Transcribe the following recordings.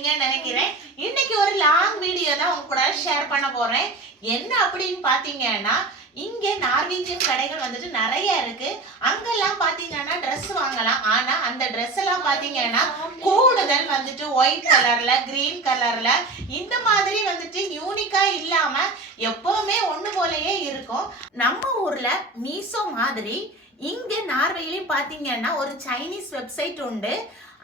இருப்பீங்கன்னு நினைக்கிறேன். இன்னைக்கு ஒரு லாங் வீடியோ தான் உங்க கூட ஷேர் பண்ண போறேன். என்ன அப்படின்னு பாத்தீங்கன்னா, இங்க நார்வீஜியன் கடைகள் வந்துட்டு நிறைய இருக்கு. அங்கெல்லாம் பாத்தீங்கன்னா ட்ரெஸ் வாங்கலாம். ஆனா அந்த ட்ரெஸ் எல்லாம் பாத்தீங்கன்னா கூடுதல் வந்துட்டு ஒயிட் கலர்ல, கிரீன் கலர்ல இந்த மாதிரி வந்துட்டு யூனிக்கா இல்லாம எப்பவுமே ஒண்ணு போலயே இருக்கும். நம்ம ஊர்ல மீசோ மாதிரி இங்க நார்வேலையும் பாத்தீங்கன்னா ஒரு சைனீஸ் வெப்சைட் உண்டு.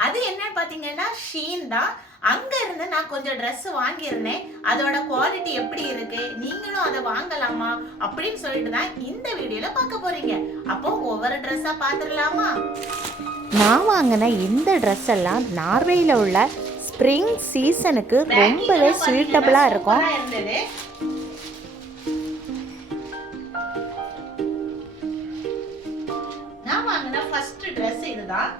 அது என்னன்னு பாத்தீங்கன்னா ஷீன் தான். அங்க இருந்து நான் கொஞ்சம் ட்ரெஸ் வாங்கியிருந்தேன். அதோட குவாலிட்டி எப்படி இருக்கு, நீங்களும் அதை வாங்கலாமா அப்படின்னு சொல்லிட்டு தான் இந்த வீடியோல பார்க்க போறீங்க. அப்போ ஒவ்வொரு ட்ரெஸ்ஸா பாத்துடலாமா? நான் வாங்கின இந்த ட்ரெஸ் எல்லாம் நார்வேல உள்ள ஸ்ப்ரிங் சீசனுக்கு ரொம்பவே சூட்டபிளா இருக்கும். நான் வாங்கின ஃபர்ஸ்ட் ட்ரெஸ் இதுதான்.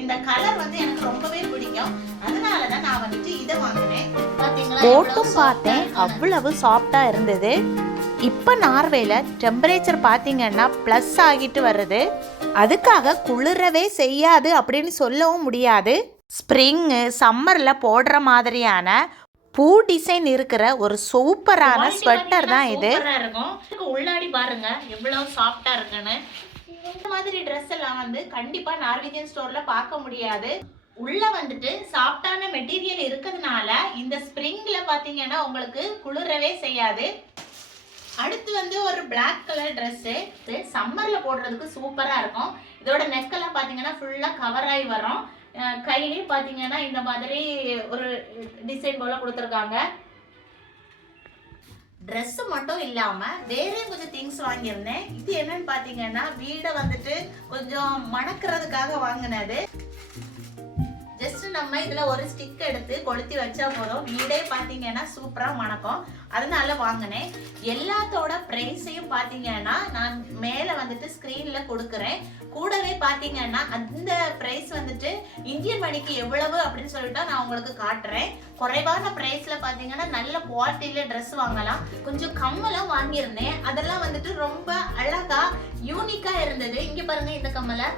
இந்த கலர் வந்து எனக்கு ரொம்பவே பிடிக்கும். அதனால தான் நான் வந்துட்டு இத வாங்குனேன். பாத்தீங்களா? போட்டும் பார்த்தேன், அவ்வளவு சாஃப்டா இருந்தது. இப்போ நார்வேல டெம்பரேச்சர் பார்த்தீங்கன்னா ப்ளஸ் ஆகிட்டு வருது. அதுக்காக குளிரவே செய்யாது அப்படின்னு சொல்லவும் முடியாது. ஸ்ப்ரிங்கு சம்மரில் போடுற மாதிரியான பூ டிசைன் இருக்கிற ஒரு சூப்பரான ஸ்வெட்டர் தான் இது. உள்ளாடி பாருங்க எவ்வளவு சாஃப்டா இருக்குன்னு. இந்த மாதிரி ட்ரெஸ் எல்லாம் வந்து கண்டிப்பா நார்வீஜியன் ஸ்டோர்ல பார்க்க முடியாது. உள்ள வந்துட்டு சாஃப்டான மெட்டீரியல் இருக்கிறதுனால இந்த ஸ்ப்ரிங்ல பாத்தீங்கன்னா உங்களுக்கு குளிரவே செய்யாது. அடுத்து வந்து ஒரு பிளாக் கலர் ட்ரெஸ். சம்மர்ல போடுறதுக்கு சூப்பரா இருக்கும். இதோட நெக்கெல்லாம் பாத்தீங்கன்னா ஃபுல்லா கவர் ஆகி வரும். கையிலையும் பாத்தீங்கன்னா இந்த மாதிரி ஒரு டிசைன் போல கொடுத்துருக்காங்க. ட்ரெஸ் மட்டும் இல்லாம வேற கொஞ்சம் திங்ஸ் வாங்கியிருந்தேன். இது என்னன்னு பாத்தீங்கன்னா வீடை வந்துட்டு கொஞ்சம் மணக்கிறதுக்காக வாங்கினது. ஜஸ்ட் நம்ம இதுல ஒரு ஸ்டிக் எடுத்து கொளுத்தி வச்சா போதும், வீடே பாத்தீங்கன்னா சூப்பரா மணக்கும். அதனால வாங்கினேன். எல்லாத்தோட பிரைஸையும் பாத்தீங்கன்னா நான் மேல வந்துட்டு ஸ்கிரீன்ல கொடுக்குறேன். கூடவே பாத்தீங்கன்னா அந்த பிரைஸ் வந்துட்டு இந்தியன் மணிக்கு எவ்வளவு அப்படின்னு சொல்லிட்டு நான் உங்களுக்கு காட்டுறேன். குறைவான பிரைஸ்ல பாத்தீங்கன்னா நல்ல குவாலிட்டியில ட்ரெஸ் வாங்கலாம். கொஞ்சம் கம்மலும் வாங்கியிருந்தேன். அதெல்லாம் வந்துட்டு ரொம்ப அழகா யூனிக்கா இருந்தது. இங்க பாருங்க இந்த கம்மலை.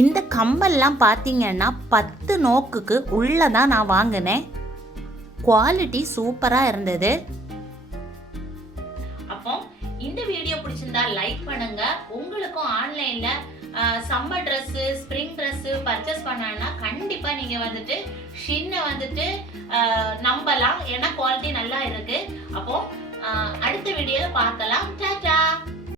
இந்த கம்பல்லாம் பார்த்தீங்கன்னா 10 நோக்குக்கு உள்ளதான் நான் வாங்கினேன். குவாலிட்டி சூப்பராக இருந்தது. அப்போ இந்த வீடியோ பிடிச்சிருந்தா லைக் பண்ணுங்க. உங்களுக்கும் ஆன்லைன்ல summer dress, spring dress purchase பண்ணா கண்டிப்பா நீங்க வந்துட்டு ஷின்னை வந்துட்டு நம்பலாம். ஏன்னா குவாலிட்டி நல்லா இருக்கு. அப்போ அடுத்த வீடியோல பார்க்கலாம்.